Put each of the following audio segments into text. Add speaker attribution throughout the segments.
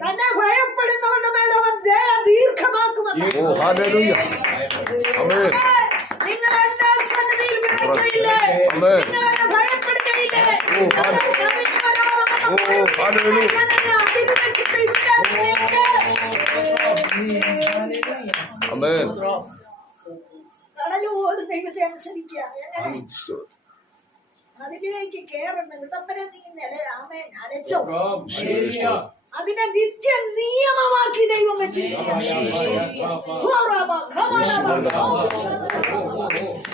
Speaker 1: തന്നെ ഭയപ്പെടുന്നവന്റെ മേൽ അവൻ ദയ ദീർഘമാക്കുമെന്ന്.
Speaker 2: ഓ ഹാലലൂയ ആമേൻ
Speaker 1: നിങ്ങൾ എന്റെ സന്നിധിയിൽ വിറയ്ക്കയില്ലേ
Speaker 2: ആമേൻ.
Speaker 1: നിങ്ങൾ എന്നെ ഭയപ്പെടുകയില്ലേ?
Speaker 2: ഓ, ഹാല-
Speaker 1: നിങ്ങൾ കവിഞ്ഞ് വരാമെന്ന്
Speaker 2: ഓ, ഹാലലൂയ.
Speaker 1: ഞാൻ എന്നെ അതിരുവെച്ചിട്ട് ഇവിടെ നിങ്ങൾക്ക്
Speaker 2: ആമേൻ
Speaker 1: കടൽ പോലും ദൈവത്തെ അനുസരിക്കുക. എങ്ങനെ? അതിലേക്ക് കേറണം. വിടമ്പരെ നീ നില ആമേൻ അരച്ചോ അതിനെ നിത്യ നിയമമാക്കി ദൈവം വെച്ചിരിക്കുക ഹോറാബ, ഖമനബ,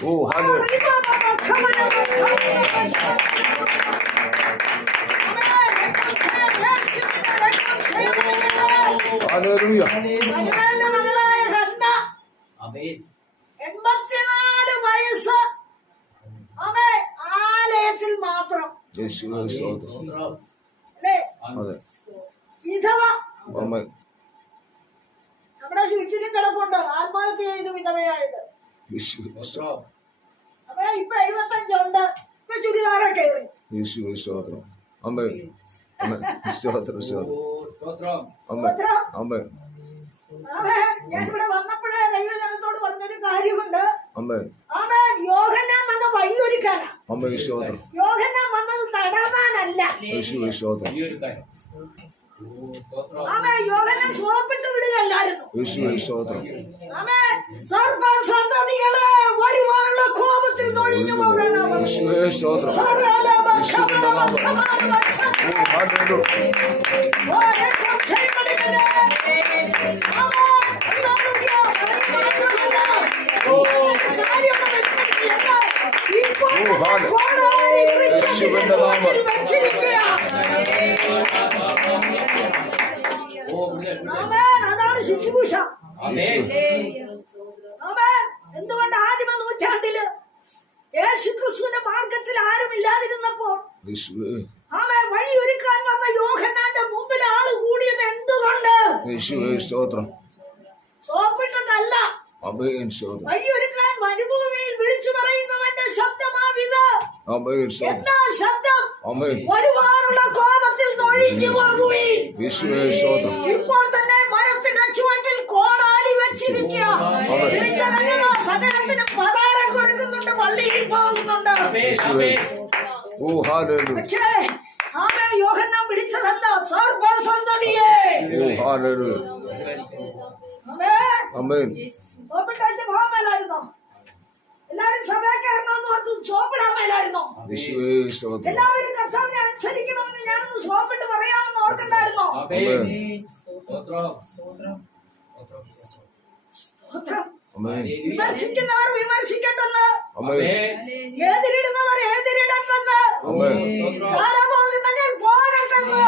Speaker 2: ഓ ഹാലലൂയ
Speaker 1: ഹോറിബാബ, ഖമനബ, ഖമനബ.
Speaker 2: ഹാലലൂയ
Speaker 1: മനുവേന്റെ മകളായ ഹന്ന എൺപത്തിനാല് വയസ്സ് അവൻ ആലയത്തിൽ മാത്രം
Speaker 2: യേശുവേ സ്തോത്രം
Speaker 1: അല്ലേ
Speaker 2: അതെ
Speaker 1: വിധവ. നമ്മുടെ ചുറ്റിനും കിടപ്പുണ്ട്. ആത്മഹത്യ ചെയ്ത് വിധവയായത്. അവിടെ ഇപ്പൊ എഴുപത്തഞ്ചുണ്ട്. ഇപ്പൊ ചുരിദാറ കയറി. ഞാനിവിടെ വന്നപ്പോഴേ ദൈവജനത്തോട് പറഞ്ഞൊരു കാര്യമുണ്ട്. യോഹന്നാൻ വന്ന വഴിയൊരുക്കാനാ യോഹന്നാൻ വന്നത് തടവാനല്ല യോഹന്നാൻ സോപ്പിട്ട് വിടുകയല്ലായിരുന്നു. സർപ്പസന്തതികളെ വരുവാനുള്ള കോപത്തിൽ നൊഴിഞ്ഞു പോകണം
Speaker 2: യേശുവേ സ്തോത്രം.
Speaker 1: സോപ്പിട്ടല്ല
Speaker 2: ആമേൻ സ്തോത്രം.
Speaker 1: വഴിയൊരുക്കാൻ മരുഭൂമിയിൽ വിളിച്ചു പറയുന്നവന്റെ ശബ്ദമാവിത്
Speaker 2: ആമേൻ സ്തോത്രം.
Speaker 1: എന്താ ശബ്ദം വരുവാനുള്ള കോപത്തിൽ നൊഴിഞ്ഞു പോകുവീൻ
Speaker 2: യേശുവേ സ്തോത്രം.
Speaker 1: ഇപ്പോൾ തന്നെ മരത്തിന്റെ ചുവട്ടിൽ കോടാലി വെച്ചിരിക്കുക. സകലത്തിന് പതാരം കൊടുക്കുന്നുണ്ട് പള്ളിയിൽ പോകുന്നുണ്ട്.
Speaker 2: യേശുവേ. ഓ ഹാലലൂയ
Speaker 1: പക്ഷേ ആമേ യോഹന്നാൻ വിളിച്ചതല്ല സർവസന്തതിയെ
Speaker 2: ആമേൻ.
Speaker 1: സോപ്പിട്ടാഴ്ച പോകാൻ മേലായിരുന്നോ എല്ലാരും സഭയെ കയറണമെന്ന് ഓർത്തു സോപ്പിടാൻ മേലായിരുന്നോ എല്ലാവരും കർത്താവിനെ അനുസരിക്കണമെന്ന് ഞാനൊന്ന് സോപ്പിട്ട് പറയാമെന്ന് ഓർക്കണ്ടായിരുന്നോ? സ്തോത്രം. വിമർശിക്കുന്നവർ വിമർശിക്കട്ടെന്ന്. എതിരിടുന്നവർ എതിരിടട്ടെന്ന്
Speaker 2: ആമേൻ
Speaker 1: കാലം പോകുന്നെങ്കിൽ പോകട്ടെന്ന്.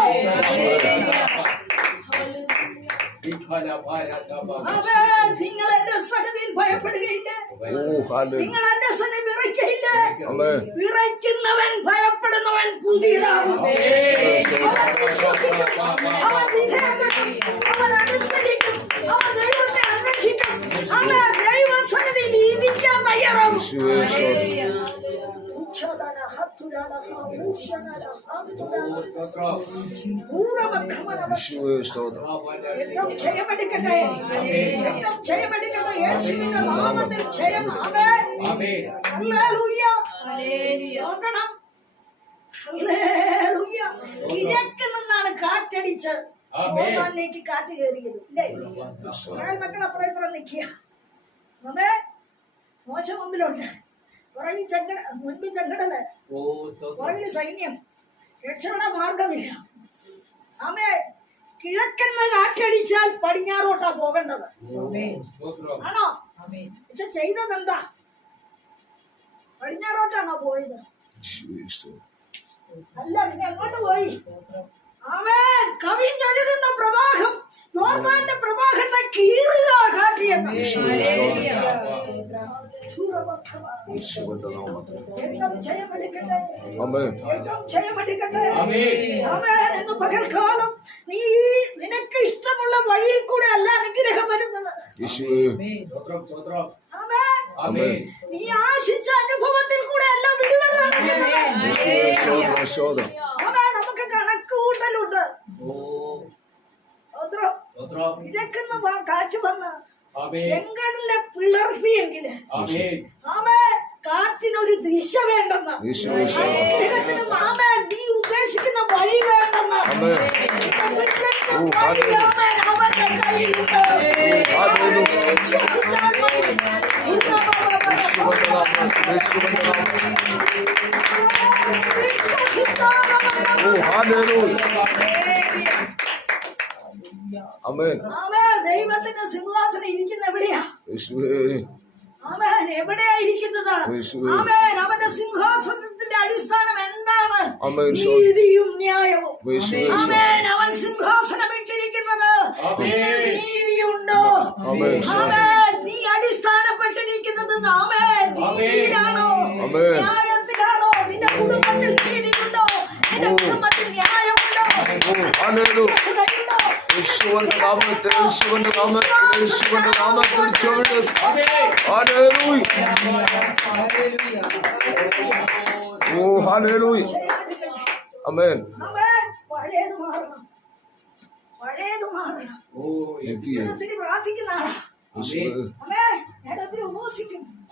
Speaker 1: നിങ്ങൾ എന്റെ സന്നിധിയിൽ ഭയപ്പെടുകയില്ല. നിങ്ങൾ എന്റെ സന്നിധി വിറയ്ക്കയില്ല. വിറയ്ക്കുന്നവൻ ഭയപ്പെടുന്നവൻ പുതിയതാകും. അവൻ വിശ്വസിക്കും. അവൻ വിധേയപ്പെടും അവൻ അനുസരിക്കും. അവൻ ദൈവത്തെ അന്വേഷിക്കും അവൻ ദൈവ സന്നിധിയിൽ ഇരിക്കാൻ തയ്യാറാകും
Speaker 2: യേശുവേ സ്തോത്രം
Speaker 1: ഉച്ചദന ഹത്തുദന ഹാമുഷദന ഹത്തുദന പൂരമഖമന
Speaker 2: യേശുവേ സ്തോത്രം
Speaker 1: ഏറ്റവും ജയമെടുക്കട്ടെ ഏറ്റവും ജയമെടുക്കട്ടെ യേശുവിന്റെ നാമത്തിൽ ജയം ആമേൻ ഹല്ലേലൂയ നോക്കണം ഹല്ലേലൂയ കിഴക്ക് നിന്നാണ് കാറ്റടിച്ച് ഓർമാനിലേക്ക് കാറ്റ് കയറിയത് ഇല്ലേ? ഞാൻ മക്കൾ അപ്പുറം ഇപ്പുറം നിൽക്കുക. ആമേ മോശം മുമ്പിലുണ്ട്. പുറകിൽ ചങ്കട മുൻപിൽ ചെങ്കടൽ പുറകിൽ സൈന്യം. രക്ഷണ മാർഗമില്ല ആമേ കിഴക്കെന്ന് കാറ്റടിച്ചാൽ പടിഞ്ഞാറോട്ടാ പോകേണ്ടത്. ആണോ? പക്ഷെ ചെയ്തത് എന്താ പടിഞ്ഞാറോട്ടാണോ പോയത്? അല്ല പിന്നെ എങ്ങോട്ട് പോയി. കവിഞ്ഞൊഴുകുന്ന പ്രവാഹം യോർദാന്റെ പ്രവാഹത്തെ കീറുക
Speaker 2: ആമേൻ.
Speaker 1: എന്ന് പകൽക്കാലം നീ നിനക്ക് ഇഷ്ടമുള്ള വഴിയിൽ കൂടെ അല്ല അനുഗ്രഹം വരുന്നത്.
Speaker 2: യേശുവേ.
Speaker 1: ആമേൻ.
Speaker 2: ആമേൻ.
Speaker 1: നീ ആശിച്ച അനുഭവത്തിൽ കൂടെ അല്ല വിടുതൽ നടക്കുന്നത്
Speaker 2: യേശുവേ സ്തോത്രം സ്തോത്രം
Speaker 1: ആമേൻ നമുക്ക് കണക്ക് കൂട്ടലുണ്ട്
Speaker 3: സ്തോത്രം
Speaker 1: കാച്ചു വന്ന്
Speaker 3: ആമേൻ.
Speaker 1: ചെങ്കടലിനെ
Speaker 3: പിളർത്തിയെങ്കിൽ
Speaker 1: ആമേ കാറ്റിനൊരു ദിശ വേണ്ടെന്ന്. അനുഗ്രഹത്തിനും ആമേ നീ ഉദ്ദേശിക്കുന്ന വഴി വേണ്ടെന്ന്. അവന്റെ കയ്യിലുണ്ട്.
Speaker 2: ഹല്ലേലൂയ.
Speaker 1: വിശ്വസിച്ചാൽ മതി.
Speaker 2: യേശുവിന്റെ നാമത്തിൽ യേശുവിന്റെ നാമത്തിൽ
Speaker 1: വിശ്വസിച്ചാൽ
Speaker 2: ഓ
Speaker 1: മതി.
Speaker 2: ഹല്ലേലൂയ ആമേൻ
Speaker 1: ആമേ ദൈവത്തിന്റെ സിംഹാസനം ഇരിക്കുന്ന എവിടെയാ? ആമേൻ എവിടെയാ ഇരിക്കുന്നത്. ആമേൻ അവന്റെ സിംഹാസനത്തിന്റെ അടിസ്ഥാനം എന്താണ്? നീതിയും ന്യായവും. ആമേൻ അവൻ സിംഹാസനം ഇട്ടിരിക്കുന്നത്. നീതിയുണ്ടോ.
Speaker 2: ആമേൻ
Speaker 1: നീ അടിസ്ഥാനപ്പെട്ടിരിക്കുന്നത് ആമേൻ. നീതിയിലാണോ. ന്യായത്തിലാണോ? നിന്റെ കുടുംബത്തിൽ നീതിയുണ്ടോ? നിന്റെ കുടുംബത്തിൽ ന്യായമുണ്ടോ?
Speaker 2: യേശുവിന്റെ നാമത്തിൽ യേശുവിന്റെ നാമത്തിൽ യേശുവിന്റെ നാമത്തിൽ
Speaker 3: ആമേൻ
Speaker 2: ഹല്ലേലൂയ. ഓ ഹല്ലേലൂയ. ആമേൻ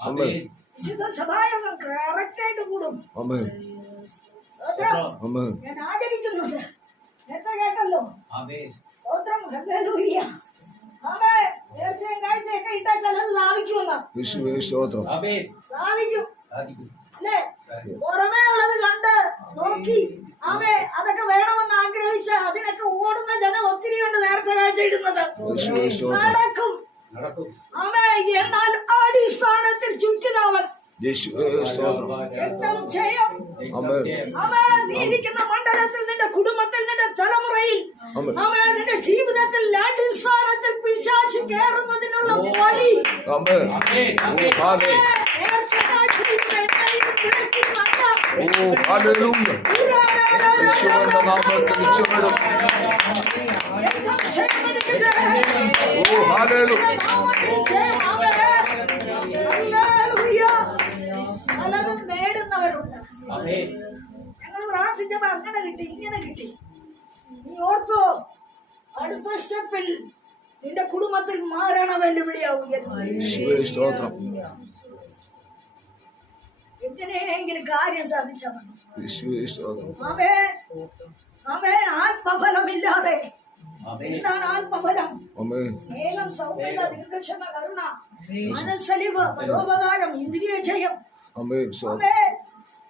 Speaker 1: ആമേൻ വിശുദ്ധ സഭായോഗം കറക്റ്റ് ആയിട്ട് കൂടും. ഞാൻ ആചരിക്കുന്നുണ്ട്. നേരത്തെ കേട്ടല്ലോ. സ്തോത്രം. സാധിക്കും. പുറമേ ഉള്ളത് കണ്ട് നോക്കി. ആമേ അതൊക്കെ വേണമെന്ന് ആഗ്രഹിച്ച് അതിനൊക്കെ ഓടുന്ന ജനം ഒത്തിരി ഉണ്ട് നേർച്ച കാഴ്ച ഇടുന്നത് നടക്കും.
Speaker 3: നടക്കും.
Speaker 1: ആമേ എന്നാൽ അടിസ്ഥാനത്തിൽ ചുറ്റിനവൻ
Speaker 2: യേശുവേ സ്തോത്രം.
Speaker 1: യുദ്ധം ചെയ്യും
Speaker 2: ആമേൻ
Speaker 1: അവൻ നീ ഇരിക്കുന്ന മണ്ഡലത്തിൽ നിന്റെ കുടുംബത്തിൽ നിന്റെ തലമുറയിൽ
Speaker 2: ആമേൻ
Speaker 1: അവൻ നിന്റെ ജീവിതത്തിൽ അടിസ്ഥാനത്തിൽ പിശാച് കയറുന്നതിനുള്ള വഴി.
Speaker 2: ആമേൻ
Speaker 3: ആമേൻ
Speaker 2: ഓ
Speaker 3: ആമേൻ
Speaker 1: അങ്ങനെ കിട്ടി ഇങ്ങനെ കിട്ടി. നീ ഓർത്തോ അടുത്ത സ്റ്റെപ്പിൽ നിന്റെ കുടുംബത്തിൽ മാറണ വെല്ലുവിളിയാവും എങ്ങനെയെങ്കിലും കാര്യം സാധിച്ചാൽ മതി. ആത്മഫലമില്ലാതെ എന്താണ് ആത്മഫലം സ്നേഹം സൗമ്യത ദീർഘക്ഷമ കരുണ മനസ്സലിവ് പരോപകാരം ഇന്ദ്രിയ ജയം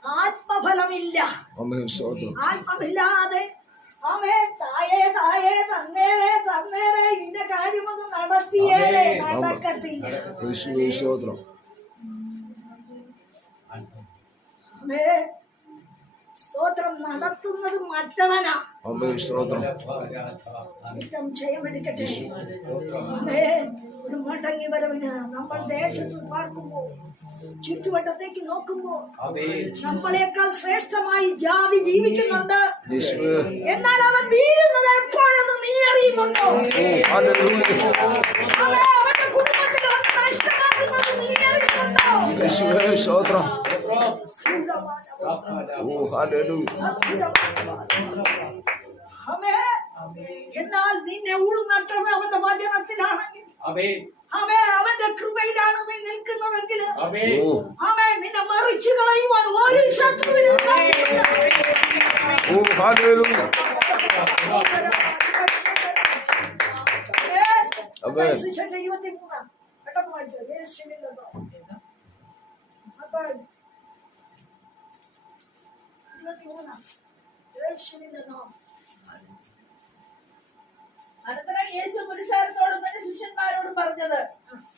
Speaker 1: ആത്മഫലമില്ല. ആത്മമില്ലാതെ ആമേ തായേ തായേ തന്നേരെ തന്നേരെ ഇന്ന കാര്യമൊന്നും നടത്തിയേരെ. നടക്കത്തില്ല.
Speaker 2: സ്തോത്രം
Speaker 1: നടത്തുന്നത് മറ്റവനാ.
Speaker 2: സ്തോത്രം.
Speaker 1: ആമേ ഒരു മടങ്ങി വരവിന് നമ്മൾ ദേശത്ത് പാർക്കുമ്പോൾ ചുറ്റുവട്ടത്തേക്ക് നോക്കുമ്പോൾ നമ്മളെക്കാൾ ശ്രേഷ്ഠമായി ജാതി ജീവിക്കുന്നുണ്ട്. എന്നാൽ അവൻ വീഴുന്നത് എപ്പോഴെന്ന് നീ അറിയുന്നുണ്ടോ? അവന്റെ കുടുംബത്തിൽ അവൻ നഷ്ടമാക്കുന്നത് നീ അറിയുന്നുണ്ടോ?
Speaker 2: സ്തോത്രം.
Speaker 1: അത്ഭുതമാണ്.
Speaker 2: ഓ ഹല്ലേലൂയ
Speaker 1: അത്ഭുതമാണ്. അവേ, എന്നാൽ നിന്നെ ഉൾനട്ടത് അവന്റെ വചനത്തിലാണെങ്കിൽ
Speaker 3: ആമേൻ
Speaker 1: അവേ അവന്റെ കൃപയിലാണ് നീ നിൽക്കുന്നതെങ്കിൽ
Speaker 3: ആമേൻ
Speaker 2: ഓ
Speaker 1: അവൻ നിന്നെ മറിച്ചു കളയുവാൻ ഒരു ശത്രുവിനും സാധ്യമല്ല.
Speaker 2: ഓ ഹല്ലേലൂയ
Speaker 1: അതെ. സുവിശേഷം ഇരുപത്തിമൂന്നാം. പെട്ടെന്ന് വായിച്ചോ. ഇരുപത്തിമൂന്നാം. യേശുവിന്റെ നാമം.
Speaker 4: അനന്തരം യേശു പുരുഷാരത്തോടും തന്നെ ശിഷ്യന്മാരോടും പറഞ്ഞത്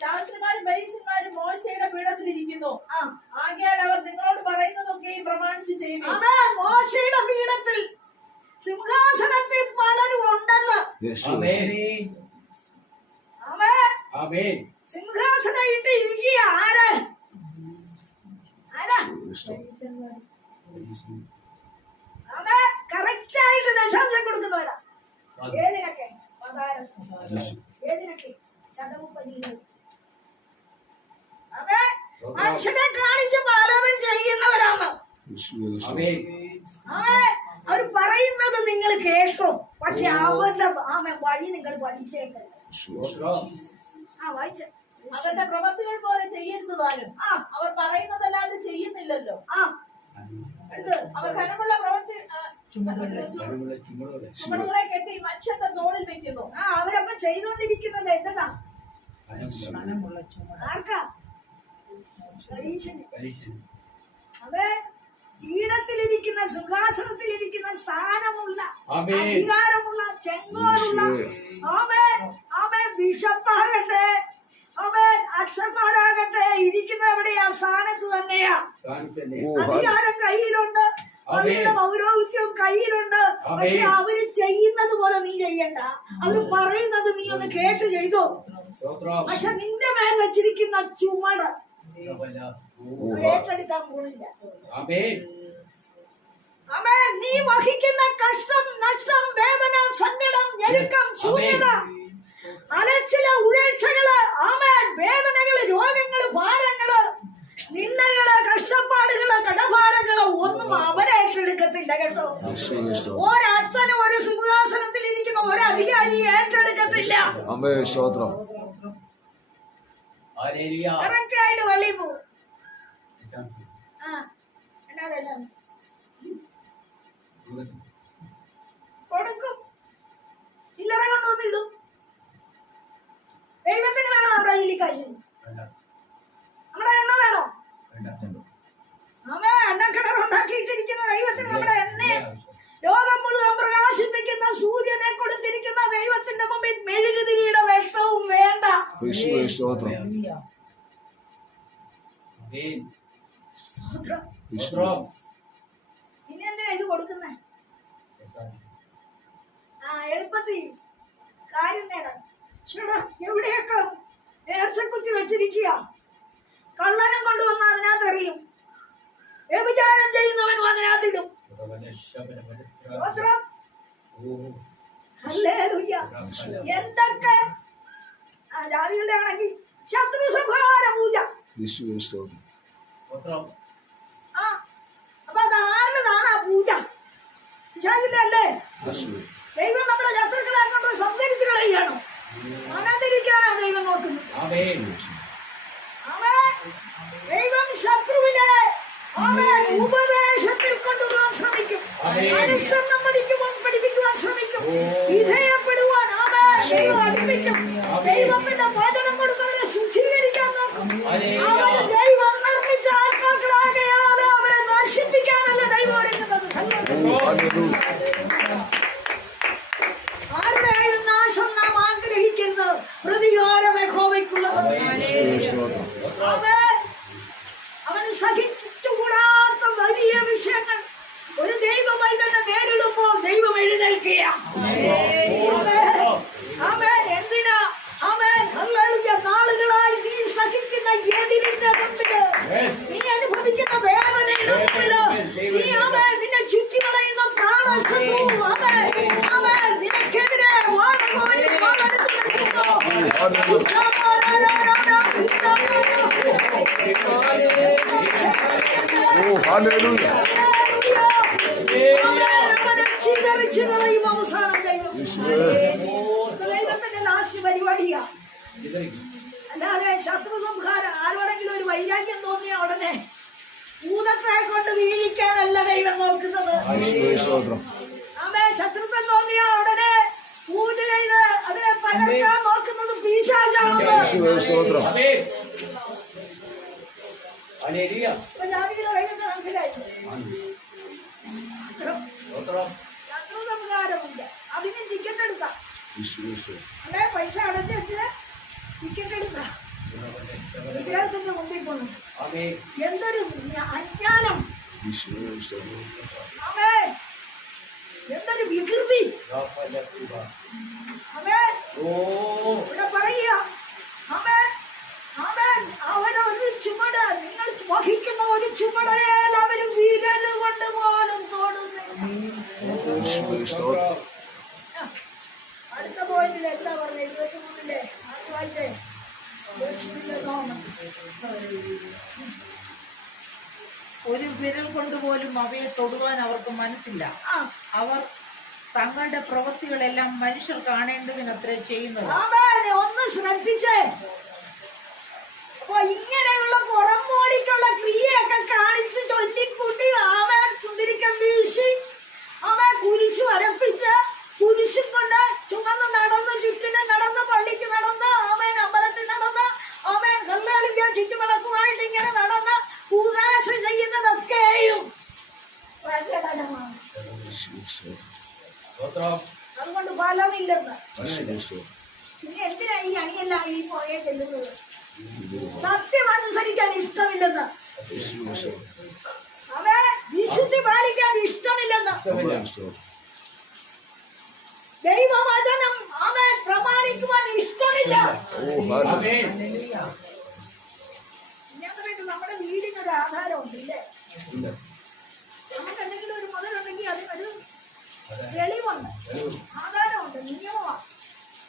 Speaker 4: ശാസ്ത്രിമാരും പരീക്ഷന്മാരും മോശയുടെ പീഠത്തിലിരിക്കുന്നു
Speaker 1: ആ.
Speaker 4: ആകയാൽ അവർ നിങ്ങളോട് പറയുന്നതൊക്കെയും പ്രമാണിച്ച് ചെയ്യുന്നു
Speaker 1: മോശയുടെ പീഠത്തിൽ സിംഹാസനത്തിൽ പലരും ഉണ്ടെന്ന് സിംഹാസനം ഇട്ട് ഇരിക്കുക ആരാ? ആരാ കറക്റ്റ് ആയിട്ട് ദശാംശം കൊടുക്കുന്നവരാ ഏതിനൊക്കെ? ഏതിനൊക്കെ? ചതവുപതിയിലും മനുഷ്യനെ കാണിച്ച് പലതും ചെയ്യുന്നവരാണ്. അവർ പറയുന്നത് നിങ്ങൾ കേട്ടോ. പക്ഷെ അവന്റെ ആമ വഴി നിങ്ങൾ പഠിച്ചേക്കല്ല
Speaker 3: സ്തോത്രം
Speaker 1: ആ വായിച്ച.
Speaker 4: അവരുടെ പ്രവർത്തികൾ പോലെ ചെയ്യരുതാനും
Speaker 1: ആ.
Speaker 4: അവർ പറയുന്നതല്ലാതെ ചെയ്യുന്നില്ലല്ലോ.
Speaker 1: ആ.
Speaker 4: അവർ കനമുള്ള പ്രവർത്തി ആ,
Speaker 3: ചുമടുകളെ
Speaker 4: കെട്ടി മനുഷ്യന്റെ തോളിൽ വെക്കുന്നു.
Speaker 1: ആ അവരപ്പൊ ചെയ്തോണ്ടിരിക്കുന്നത് എന്നതാ? ആർക്കാ? അവൻ പീഠത്തിലിരിക്കുന്ന സിംഹാസനത്തിലിരിക്കുന്ന സ്ഥാനമുള്ള
Speaker 3: ആമേൻ.
Speaker 1: അധികാരമുള്ള ചെങ്കോലുള്ള അവൻ അവൻ ബിഷപ്പാകട്ടെ അവൻ അച്ഛന്മാരാകട്ടെ ഇരിക്കുന്ന എവിടെയാ സ്ഥാനത്ത് തന്നെയാ. അധികാരം കയ്യിലുണ്ട്. അവരുടെ പൗരോഹിത്യം കയ്യിലുണ്ട്. പക്ഷെ. അവർ ചെയ്യുന്നത് പോലെ നീ ചെയ്യണ്ട. അവർ പറയുന്നത് നീ ഒന്ന് കേട്ട് ചെയ്തോ. പക്ഷെ നിന്റെ മേൽ വെച്ചിരിക്കുന്ന ചുമട് ഏറ്റെടുക്കാൻ പോണില്ല
Speaker 3: ആമേൻ
Speaker 1: നീ വഹിക്കുന്ന കഷ്ടം നഷ്ടം വേദന സങ്കടം ഞെരുക്കം ശൂന്യത അലച്ചില ഉഴേച്ചകൾ ആമേൻ വേദനകൾ രോഗങ്ങൾ ഭാരങ്ങൾ നിന്നകൾ കഷ്ടപ്പാടുകൾ കടഭാരങ്ങൾ ഒന്നും അവരേറ്റെടുക്കത്തില്ല കേട്ടോ. ഒരച്ഛനും ഒരു സിംഹാസനത്തിൽ ഇരിക്കുന്ന ഒരധികാരി അധികാരി ഏറ്റെടുക്കത്തില്ല പോകും കൊടുക്കും. ചില്ലറ ദൈവത്തിന് വേണോ നമ്മുടെ നമ്മുടെ എണ്ണ വേണോ? ഉണ്ടാക്കിയിട്ടിരിക്കുന്ന ദൈവത്തിന് നമ്മുടെ എണ്ണയെ ലോകം മുഴുവൻ പ്രകാശിപ്പിക്കുന്ന സൂര്യനെ കൊടുത്തിരിക്കുന്ന ദൈവത്തിന്റെ മുമ്പിൽ മെഴുകുതിരിയുടെ വെട്ടവും വേണ്ട. ഇനി എന്തിനാ ഇത് കൊടുക്കുന്നേ? ആ എളുപ്പത്തിൽ. കാര്യം നേടാൻ ചേട്ടാ എവിടെയൊക്കെ നേർച്ചക്കുത്തി വെച്ചിരിക്കുക? കള്ളനും കൊണ്ടുവന്ന അതിനകത്ത് എറിയും. വ്യഭിചാരം
Speaker 3: ചെയ്യുന്നവൻ
Speaker 1: ഹല്ലേലൂയ എന്തൊക്കെ? ആ ജാതികളുടെ ആണെങ്കിൽ ശത്രു സംഹാര പൂജ. അപ്പൊ അത് ആരുടേതാണ് ആ പൂജ? അല്ലേ ദൈവം നമ്മുടെ ശത്രുക്കളെ കൊണ്ട് സംഹരിച്ചു കളയുകയാണോ. അനന്തിരിക്കാണ് ദൈവം നോക്കുന്നത്. ദൈവം ശത്രുവിനെ ഉപദേശത്തിൽ കൊണ്ടുവരാൻ ശ്രമിക്കും.
Speaker 3: ആമേൻ.
Speaker 1: അനുസരണം പഠിക്കുവാൻ പഠിപ്പിക്കുവാൻ ശ്രമിക്കും. വിധേയപ്പെടുവാൻ അവൻ ദൈവം അടുപ്പിക്കും
Speaker 3: ആമേൻ.
Speaker 1: ദൈവത്തിന്റെ വചനം കൊടുത്തവരെ ശുദ്ധീകരിക്കാൻ നോക്കും. ദൈവം നിർമ്മിച്ച ആത്മാക്കളാകെയാണ് അവരെ നശിപ്പിക്കാനല്ല ദൈവം ഒരുങ്ങുന്നത്. അല്ലാതെ ശത്രു സംഹാരം ആരോടെങ്കിലും ഒരു വൈരാഗ്യം തോന്നിയ ഉടനെ ഭൂതത്തെ കൊണ്ട് വീഴിക്കാനല്ല ദൈവം നോക്കുന്നത്. ആമേ ശത്രുക്കൾ തോന്നിയ ഉടനെ പൂജ ചെയ്ത് അതിനെ തകർക്കാൻ നോക്കുന്നത് പീശാചാണെന്ന്. അതിന് ടിക്കറ്റ് എടുക്കാം
Speaker 2: യേശുവേ
Speaker 1: പൈസ എടുക്കാം വിഗ്രഹത്തിന്റെ മുമ്പിൽ പോകണം എന്തൊരു അജ്ഞാനം. എന്തൊരു വികൃതി. അവരൊരു ചുമട്. നിങ്ങൾ വഹിക്കുന്ന ഒരു ചുമടയാൽ അവർ വിരൽ കൊണ്ട് പോലും തോന്നുന്നു
Speaker 2: യേശുവേ സ്തോത്രം
Speaker 1: അടുത്ത പോയിന്റിൽ എന്താ പറഞ്ഞത് ഇരുപത്തി മൂന്നിലെ അത് വായിച്ചേ യേശുവിന്റെ നാമം.
Speaker 5: ഒരു വിരൽ കൊണ്ടുപോലും അവയെ തൊടുവാൻ അവർക്ക് മനസ്സില്ല.
Speaker 1: ആ.
Speaker 5: അവർ
Speaker 4: തങ്ങളുടെ പ്രവൃത്തികളെല്ലാം മനുഷ്യർ കാണേണ്ടതിനത്രേ ചെയ്യുന്നത്.
Speaker 1: ആമേൻ ഒന്ന് ശ്രദ്ധിച്ചേ. അപ്പൊ ഇങ്ങനെയുള്ള പുറംമോടിക്കുള്ള ക്രിയയൊക്കെ കാണിച്ച് ചൊല്ലിക്കൂട്ടി ആമേ കുതിരിക്കം വീശി ആമേ കുരിശു വരപ്പിച്ച് കുരിശും കൊണ്ട് ചുമന്ന് നടന്ന് ചുറ്റിനെ നടന്ന് പള്ളിക്ക് നടന്ന് ആമേൻ അമ്പലത്തിൽ നടന്ന് ആമേൻ കല്ലേറിയ ചുറ്റുവിളക്കുമായിട്ട് ഇങ്ങനെ നടന്ന് കൂതാശ ചെയ്യുന്നതൊക്കെയും പ്രകടനമാണ്
Speaker 3: സ്തോത്രം
Speaker 1: അതുകൊണ്ട് ഫലമില്ലെന്ന്.
Speaker 2: യേശുവേ
Speaker 1: പിന്നെ എന്തിനാ ഈ അണിയെല്ലാം ഈ പുറകെ ചെല്ലുന്നത്? സത്യം അനുസരിക്കാൻ ഇഷ്ടമില്ലെന്ന്. അവേ വിശുദ്ധി പാലിക്കാൻ ഇഷ്ടമില്ലെന്ന്.
Speaker 3: ഇഷ്ടമില്ല
Speaker 1: ദൈവവചനം അവൻ പ്രമാണിക്കുവാൻ ഇഷ്ടമില്ല.
Speaker 2: ഓ ഹല്ലേലൂയ.
Speaker 3: ആമേൻ
Speaker 1: ഞങ്ങൾ നമ്മുടെ വീടിനൊരു ഒരു ആധാരമുണ്ട് ഇല്ലേ
Speaker 3: ഇല്ല.
Speaker 1: നമുക്ക് എന്തെങ്കിലും ഒരു മുതലുണ്ടെങ്കിൽ അതിനൊരു തെളിവുണ്ട് ആധാരമുണ്ട് നിയമമാണ്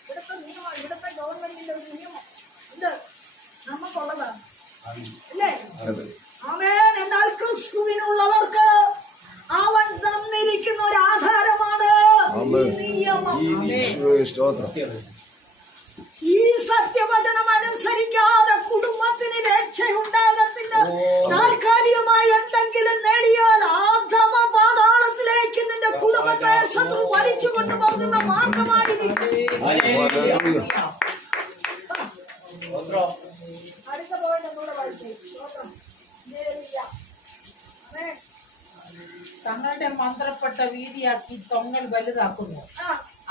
Speaker 1: ഇവിടുത്തെ നിയമം ഇവിടുത്തെ ഗവൺമെന്റിന്റെ ഒരു നിയമം. ഇത് നമുക്കുള്ളതാണ്. അല്ലേ? ആമേൻ എന്നാൽ ക്രിസ്തുവിനുള്ളവർക്ക് അവൻ തന്നിരിക്കുന്ന ഒരു ആധാരമാണ്. ഈ സത്യവചനം അനുസരിക്കാതെ കുടുംബത്തിന് രക്ഷയുണ്ടാകത്തില്ല. ശത്രു വലിച്ചു കൊണ്ടുപോകുന്ന മാർഗമായിരിക്കും അടുത്ത പോയിന്റ് വായിച്ചേ.
Speaker 4: തങ്ങളുടെ മന്ത്രപ്പെട്ട വീതിയാക്കി തൊങ്ങൽ വലുതാക്കുന്നു.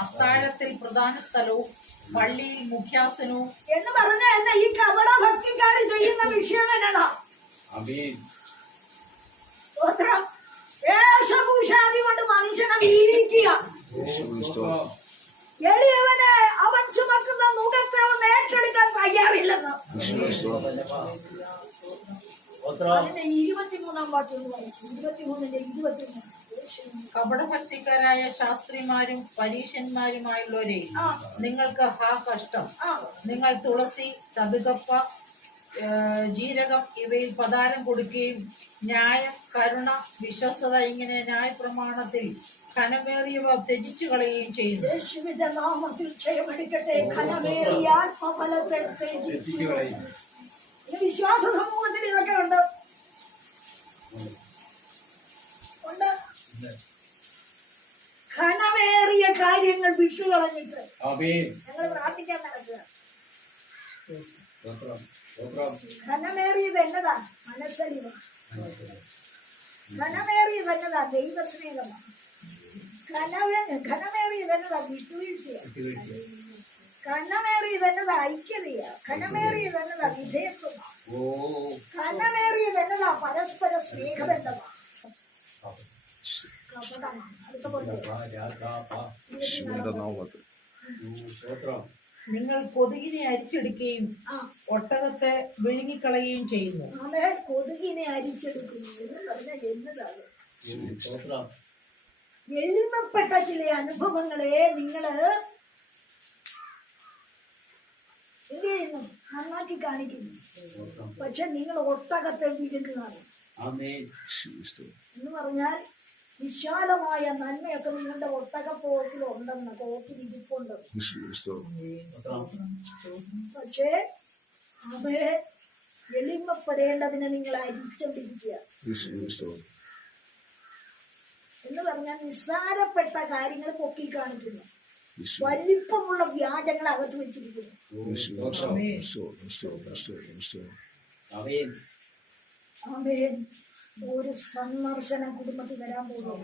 Speaker 4: അത്താഴത്തിൽ പ്രധാന സ്ഥലവും പള്ളിയിൽ മുഖ്യാസനവും
Speaker 1: എന്ന് പറഞ്ഞ എന്നെ ഈ കപട ഭക്തിക്കാർ ചെയ്യുന്ന വിഷയം എന്നാ
Speaker 3: ആമേൻ
Speaker 1: സ്തോത്രം വേഷഭൂഷാദി കൊണ്ട് മനുഷ്യനെ
Speaker 2: സ്തോത്രം
Speaker 1: എളിയവനെ അവൻ ചുമക്കുന്ന മുഖത്തെ അവൻ ഏറ്റെടുക്കാൻ തയ്യാറില്ലെന്ന് അതിന്റെ ഇരുപത്തിമൂന്നാം പാട്ട് ഒന്ന് വായിച്ചു. ഇരുപത്തിമൂന്നിന്റെ ഇരുപത്തിമൂന്ന്.
Speaker 4: കപടഭക്തിക്കാരായ ശാസ്ത്രിമാരും
Speaker 1: പരീക്ഷന്മാരുമായുള്ളവരെ
Speaker 4: നിങ്ങൾക്ക് ഹാ കഷ്ടം. നിങ്ങൾ തുളസി ചതുകപ്പ ജീരകം ഇവയിൽ പതാരം കൊടുക്കുകയും ന്യായം കരുണ വിശ്വസ്തത ഇങ്ങനെ ന്യായപ്രമാണത്തിൽ ഘനമേറിയവ ത്യജിച്ചു കളയുകയും ചെയ്യുന്നു.
Speaker 1: യേശുവിന്റെ നാമത്തിൽ ക്ഷയമെടുക്കട്ടെ. ഘനമേറിയ ആത്മഫലത്തെ ത്യജിച്ചു വിശ്വാസ സമൂഹത്തിൽ ഇതൊക്കെ ഉണ്ട്. ഉണ്ട്. ഘനമേറിയ കാര്യങ്ങൾ വിട്ടുകളഞ്ഞിട്ട്
Speaker 3: ആമേൻ.
Speaker 1: ഞങ്ങൾ പ്രാർത്ഥിക്കാൻ നടക്കുക. ഘനമേറിയത് എന്നതാ? മനസ്സലിവ്. ഘനമേറിയത് എന്നതാ? ദൈവസ്നേഹമാണ് വിട്ടുവീഴ്ചയാണ് ഐക്യതയ. ഘനമേറിയത് എന്നതാ? വിധേയത്വമാ
Speaker 3: ഓ.
Speaker 1: ഘനമേറിയത് എന്നതാ? പരസ്പര സ്നേഹബന്ധമാ കപടമാണ് അടുത്ത പോലെ
Speaker 4: നിങ്ങൾ കൊതുകിനെ അരിച്ചെടുക്കുകയും
Speaker 1: ആ.
Speaker 4: ഒട്ടകത്തെ വിഴുങ്ങിക്കളയുകയും ചെയ്യുന്നു.
Speaker 1: ആമേ കൊതുകിനെ അരിച്ചെടുക്കുന്നു എന്ന് പറഞ്ഞാൽ എന്നതാണ് എളിമപ്പെട്ട ചില അനുഭവങ്ങളെ നിങ്ങൾ എന്ത് ചെയ്യുന്നു? നന്നാക്കി കാണിക്കുന്നു. പക്ഷെ നിങ്ങൾ ഒട്ടകത്തെ വിഴുങ്ങുകയാണ്. എന്ന് പറഞ്ഞാൽ വിശാലമായ നന്മയൊക്കെ നിങ്ങളുടെ ഒട്ടക പോക്കിൽ ഉണ്ടെന്ന് പോക്കിൽ ഇരിപ്പുണ്ട്. പക്ഷേ അവയെ എളിമപ്പെടേണ്ടതിനെ നിങ്ങൾ അരിച്ചോണ്ടിരിക്കുക. എന്ന് പറഞ്ഞാൽ നിസ്സാരപ്പെട്ട കാര്യങ്ങൾ പൊക്കി കാണിക്കുന്നു. വലിപ്പമുള്ള വ്യാജങ്ങൾ അകത്ത് വെച്ചിരിക്കുന്നു. ഒരു സന്ദർശനം കുടുംബത്തിൽ വരാൻ പോകുന്നു.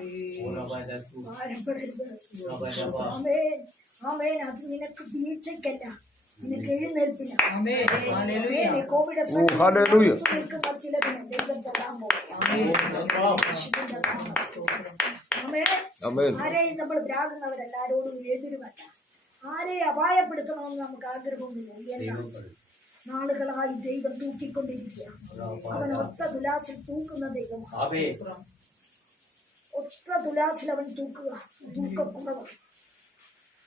Speaker 1: ആമേൻ അത് നിനക്ക് വീഴ്ചയ്ക്കല്ല. നിനക്ക് എഴുന്നേൽപ്പില്ല. കോവിഡ് നിൽക്കുന്ന ചിലതിന് ദൈവം ആരെയും നമ്മൾ ഭ്രാകുന്നവരെല്ലാരോടും എഴുതിരുമല്ല ആരെയും അപായപ്പെടുത്തണമെന്ന് നമുക്ക് ആഗ്രഹമൊന്നുമില്ല. നാളുകളായി ദൈവം തൂക്കിക്കൊണ്ടിരിക്കുക. അവൻ ഒറ്റ തുലാശിൽ തൂക്കുന്ന ദൈവമാണ്
Speaker 3: ആമേൻ
Speaker 1: ഒറ്റ തുലാശിൽ അവൻ തൂക്കുക. തൂക്കക്കുറവ്.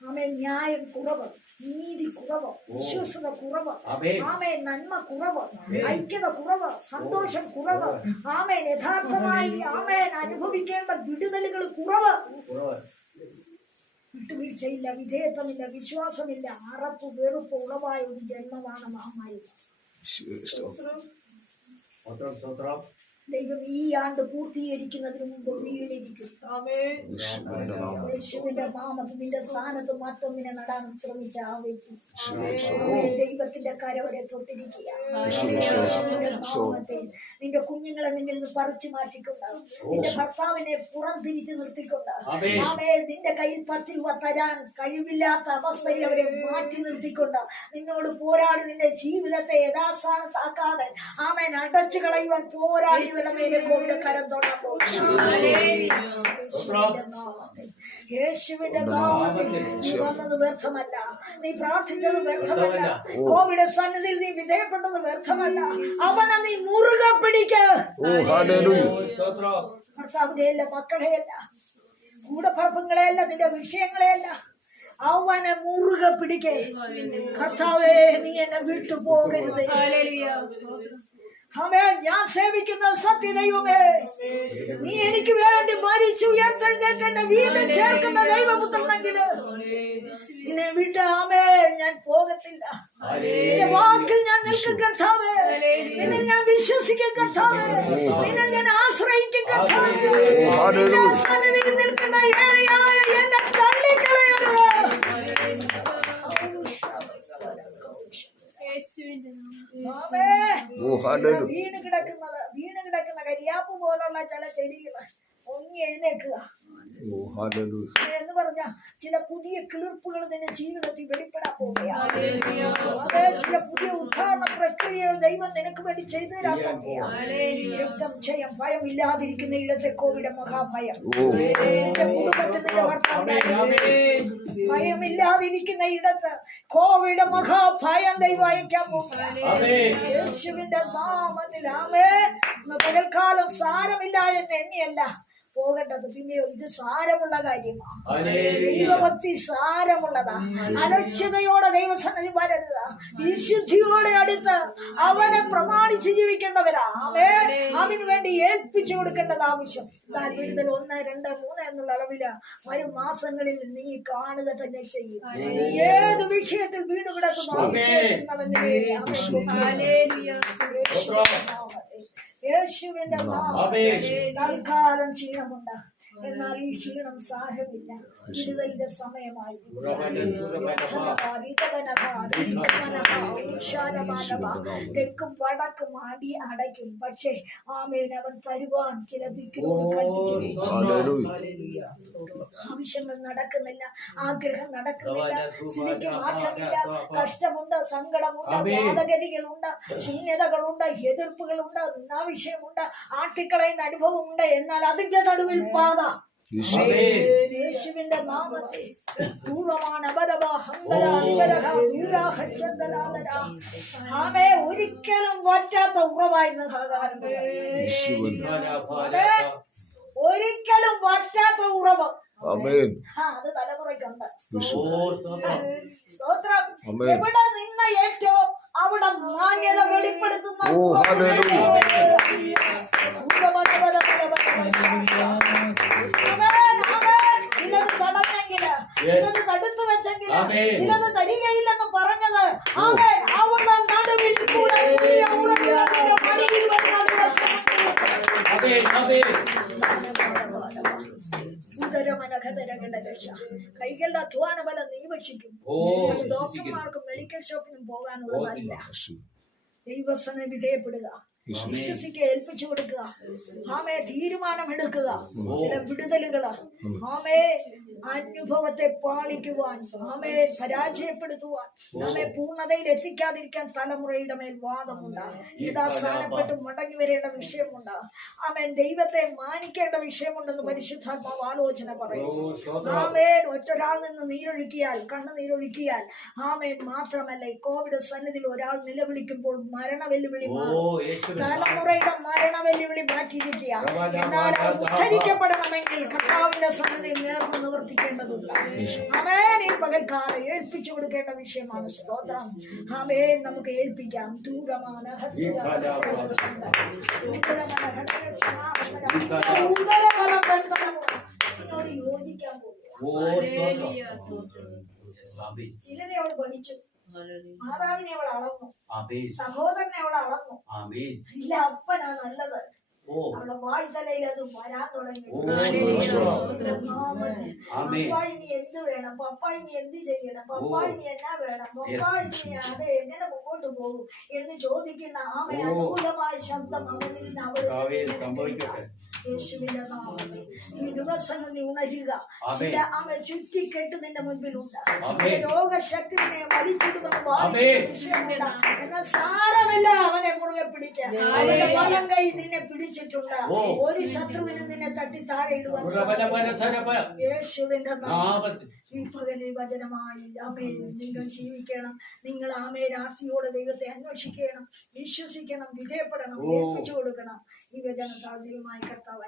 Speaker 1: ആമേൻ ന്യായം കുറവ്. നീതി കുറവ്. വിശ്വസത കുറവ്.
Speaker 3: ആമേൻ.
Speaker 1: ആമേൻ നന്മ കുറവ്. ഐക്യത കുറവ്. സന്തോഷം കുറവ്. ആമേൻ യഥാർത്ഥമായി ആമേൻ അനുഭവിക്കേണ്ട വിടുതലുകൾ കുറവ്. വിട്ടുവീഴ്ചയില്ല വിധേയത്വമില്ല വിശ്വാസമില്ല. അറപ്പ് വെറുപ്പ് ഉളവായ ഒരു ജന്മമാണ് മഹാമാരി.
Speaker 3: സ്തോത്രം സ്തോത്രം.
Speaker 1: ദൈവം ഈ ആണ്ട് പൂർത്തീകരിക്കുന്നതിന് മുമ്പ് വീണിരിക്കും. യേശുവിന്റെ നാമത്തിൽ നിന്റെ സ്ഥാനത്ത് നിന്നെ നടാൻ ശ്രമിച്ച ആ വ്യക്തി. ദൈവത്തിന്റെ കരവരെ തൊട്ടിരിക്കുക യേശുവിന്റെ നാമത്തിൽ നിന്റെ കുഞ്ഞുങ്ങളെ നിന്നിൽ നിന്ന് പറിച്ചു മാറ്റിക്കൊണ്ട്. നിന്റെ ഭർത്താവിനെ പുറം തിരിച്ചു നിർത്തിക്കൊണ്ട്. ആമേ നിന്റെ കയ്യിൽ പത്ത് രൂപ തരാൻ കഴിവില്ലാത്ത അവസ്ഥയിൽ അവരെ മാറ്റി നിർത്തിക്കൊണ്ട്. നിന്നോട് പോരാടി നിന്റെ ജീവിതത്തെ യഥാസ്ഥാനത്താക്കാതെ ആമേൻ അടച്ചു കളയുവാൻ പോരാടി മേലെ കോവിഡ് കരം തൊടാൻ യേശുവിന്റെ നീ വന്നത് വ്യർത്ഥമല്ല. നീ പ്രാർത്ഥിച്ചത് വ്യർത്ഥമല്ല. കോവിഡ് സന്നിധിയിൽ നീ വിധേയപ്പെട്ടത് വ്യർത്ഥമല്ല. അവനെ നീ മുറുകെ പിടിക്ക. ഭർത്താവിനെയല്ല മക്കളെയല്ല കൂടപ്പറപ്പുകളെയല്ല നിന്റെ വിഷയങ്ങളെയല്ല. അവനെ മുറുകെ പിടിക്കേ. കർത്താവേ നീ എന്നെ വിട്ടു പോകരുത് ഞാൻ സേവിക്കുന്ന സത്യദൈവമേ നീ എനിക്ക് വേണ്ടി മരിച്ചു ഉയർത്തെഴുന്നേറ്റ് വീണ്ടും ചേർക്കുന്ന ദൈവപുത്രനെങ്കിൽ നിന്നെ വിട്ട് ആമേ ഞാൻ പോകത്തില്ല. നിന്റെ വാക്കിൽ ഞാൻ നിൽക്കും കർത്താവേ. നിന്നെ ഞാൻ വിശ്വസിക്കും കർത്താവേ. നിന്നെ ഞാൻ ആശ്രയിക്കും കർത്താവേ. നിൽക്കുന്ന ഏഴയായ എന്നെ വീണ് കിടക്കുന്നത് വീണ് കിടക്കുന്ന കരിയാപ്പ് പോലുള്ള ചില ചെടികൾ പൊങ്ങി എഴുന്നേക്കുക എന്ന് പറഞ്ഞ ചില പുതിയ കിളിർപ്പുകൾ നിന്റെ ജീവിതത്തിൽ വെളിപ്പെടാൻ പോവുകയാണ് ചില പുതിയ ഉദ്ധാരണ പ്രക്രിയകൾ ദൈവം നിനക്ക് വേണ്ടി ചെയ്തു തരാൻ പോവുകയാണ് യുദ്ധം ചെയ്യാൻ ഭയം ഇല്ലാതിരിക്കുന്ന ഇടത്തെ കോവിഡ് മഹാഭയം
Speaker 2: ഓ.
Speaker 1: നിന്റെ കുടുംബത്തിൽ നിന്റെ ഭർത്താവിനെ ഭയമില്ലാതിരിക്കുന്ന ഇടത്ത് കോവിഡ് മഹാഭയം ദൈവം അയക്കാൻ പോകുന്നു യേശുവിന്റെ നാമത്തിൽ ആമേ പകൽക്കാലം സാരമില്ല എന്ന് എണ്ണിയല്ല. പോകേണ്ടത്. പിന്നെയോ ഇത് സാരമുള്ള കാര്യമാണ് ദൈവഭക്തി സാരമുള്ളതാ. അലക്ഷ്യതയോടെ ദൈവസന്നതി വരരുത്. വിശുദ്ധിയോടെ അടുത്ത് അവനെ പ്രമാണിച്ച് ജീവിക്കേണ്ടവരാ. അവേ അതിനു വേണ്ടി ഏൽപ്പിച്ചു കൊടുക്കേണ്ടത് ആവശ്യം. വിടുതൽ ഒന്ന് രണ്ട് മൂന്ന് എന്നുള്ള അളവിൽ വരും മാസങ്ങളിൽ നീ കാണുക തന്നെ ചെയ്യും. നീ ഏത് വിഷയത്തിൽ വീട് കിടക്കുന്നു ആ വിഷയത്തിൽ അവന്റെ പേര് അവൻ യേശുവിന്റെ നാമത്തിൽ തൽക്കാലം ക്ഷീണമുണ്ട് എന്നാൽ ഈ ക്ഷീണം സാരമില്ല വിടുതലിന്റെ സമയമായി. തെക്കും വടക്കും അടി അടയ്ക്കും. പക്ഷേ ആമേൻ അവൻ തരുവാൻ ചില ആവശ്യങ്ങൾ നടക്കുന്നില്ല. ആഗ്രഹം നടക്കുന്നില്ല. സ്ഥിതിക്ക് മാറ്റമില്ല. കഷ്ടമുണ്ട് സങ്കടമുണ്ട് വാദഗതികളുണ്ട് ശൂന്യതകളുണ്ട് എതിർപ്പുകളുണ്ട് നിന്നാവിഷയമുണ്ട് ആട്ടിക്കളയുന്ന അനുഭവമുണ്ട്. എന്നാൽ അതിന്റെ നടുവിൽ പാത യേശുവിന്റെ. ആമേ ഒരിക്കലും വറ്റാത്ത ഉറവായിരുന്നു ഒരിക്കലും വറ്റാത്ത ഉറവ്. അത് തലമുറയ്ക്കുണ്ട്. സ്തോത്രം. എവിടെ നിന്ന് ഏറ്റോ അവിടെ മാന്യത വെളിപ്പെടുത്തുന്ന
Speaker 2: ഓ, ഹല്ലേലൂയ.
Speaker 1: ആമേൻ, ആമേൻ. ചിലത് തടഞ്ഞെങ്കിൽ ചിലത് തടുത്തു വെച്ചെങ്കിൽ
Speaker 3: ആമേൻ.
Speaker 1: ചിലത് തരികയില്ലെന്ന് പറഞ്ഞത്. അവൻ അവരുടെ നടുവിൽ കൂടെ പുതിയ ഉറവിടത്തിന്റെ മടിയിൽ വരുന്ന ദിവസമുണ്ട്. ഉദരമനഘതരങ്ങളുടെ രക്ഷ. കൈകളുടെ അധ്വാന ബലം നീ ഭക്ഷിക്കും. ഡോക്ടർമാർക്കും മെഡിക്കൽ ഷോപ്പിനും പോകാനുള്ളതല്ല.
Speaker 2: യേശു
Speaker 1: ദൈവസനെ വിധേയപ്പെടുക.
Speaker 2: യേശു.
Speaker 1: വിശ്വസിക്കുക ഏൽപ്പിച്ചു കൊടുക്കുക. ആമേ തീരുമാനമെടുക്കുക. ചില വിടുതലുകൾ. ആമേ അനുഭവത്തെ പാലിക്കുവാൻ ആമേ പരാജയപ്പെടുത്തുവാൻ നമ്മെ പൂർണതയിൽ എത്തിക്കാതിരിക്കാൻ തലമുറയുടെ മേൽ വാദമുണ്ട്. യഥാസ്ഥാനപ്പെട്ട് മടങ്ങി വരേണ്ട വിഷയമുണ്ട്. ആമേൻ ദൈവത്തെ മാനിക്കേണ്ട വിഷയമുണ്ടെന്ന് പരിശുദ്ധാത്മാവ് ആലോചന പറയും ആമേൻ ഒറ്റൊരാൾ നിന്ന് നീരൊഴുക്കിയാൽ കണ്ണ് നീരൊഴുക്കിയാൽ ആമേൻ മാത്രമല്ല കോവിഡ് സന്നിധിയിൽ ഒരാൾ നിലവിളിക്കുമ്പോൾ മരണ വെല്ലുവിളി തലമുറയുടെ മരണ വെല്ലുവിളി മാറ്റിയിരിക്കുക എന്നാൽ അത് ഉദ്ധരിക്കപ്പെടണമെങ്കിൽ കർത്താവിന്റെ സന്നദ്ധി നേർന്ന് നിവർത്തിക്കേണ്ടതുണ്ട്. അമേൻ ഈ പകൽക്കാലം ഏൽപ്പിച്ചു കൊടുക്കേണ്ട വിഷയമാണ് സ്തോത്രം. അവേ നമുക്ക് ഏൽപ്പിക്കാം. ദൂരമാണ് എന്നോട് യോജിക്കാൻ
Speaker 3: പോകും
Speaker 1: ചിലരെ അവൾ പഠിച്ചു മാതാവിനെ അവൾ അളന്നു.
Speaker 3: ആമേൻ.
Speaker 1: സഹോദരനെ അവൾ അളന്നു. ഇല്ല അപ്പനാ നല്ലത്. അത് വരാൻ തുടങ്ങി. എന്ത് വേണം? പപ്പായി എന്ത് ചെയ്യണം? പപ്പായി എന്നാ വേണം? പപ്പായി അത് എങ്ങനെ മുമ്പോട്ട് പോകും എന്ന് ചോദിക്കുന്ന ആമേ
Speaker 3: ഓ.
Speaker 1: അനുകൂലമായ ശബ്ദം അവനിൽ നിന്ന്
Speaker 3: സംഭവിക്കട്ടെ.
Speaker 1: യേശുവിന്റെ നാമത്തിൽ ഈ ദിവസങ്ങൾ നീ ഉണരുക.
Speaker 3: ആമേൻ.
Speaker 1: ചില അവ ചുറ്റിക്കെട്ട് നിന്റെ മുൻപിലുണ്ട്. രോഗശക്തി നിന്നെ വലിച്ചിടുമെന്ന് വാദിക്കുന്നുണ്ട്. എന്നാൽ സാരമില്ല അവനെ മുറുകെ പിടിക്കാൻ. അവന്റെ വലം കൈ നിന്നെ പിടിച്ചിട്ടുണ്ട്
Speaker 3: ഓ.
Speaker 1: ഒരു ശത്രുവിനും നിന്നെ തട്ടി താഴെ ഇടുവാൻ യേശുവിന്റെ ഈ പകലിൽ വചനമായി ആമേ നിങ്ങൾ ജീവിക്കണം. നിങ്ങൾ ആമേ രാത്രിയോടെ ദൈവത്തെ അന്വേഷിക്കണം. വിശ്വസിക്കണം. വിധേയപ്പെടണം. ഏൽപ്പിച്ചു കൊടുക്കണം. ഈ വചനത്താൽ ദൈവമായി കർത്താവ്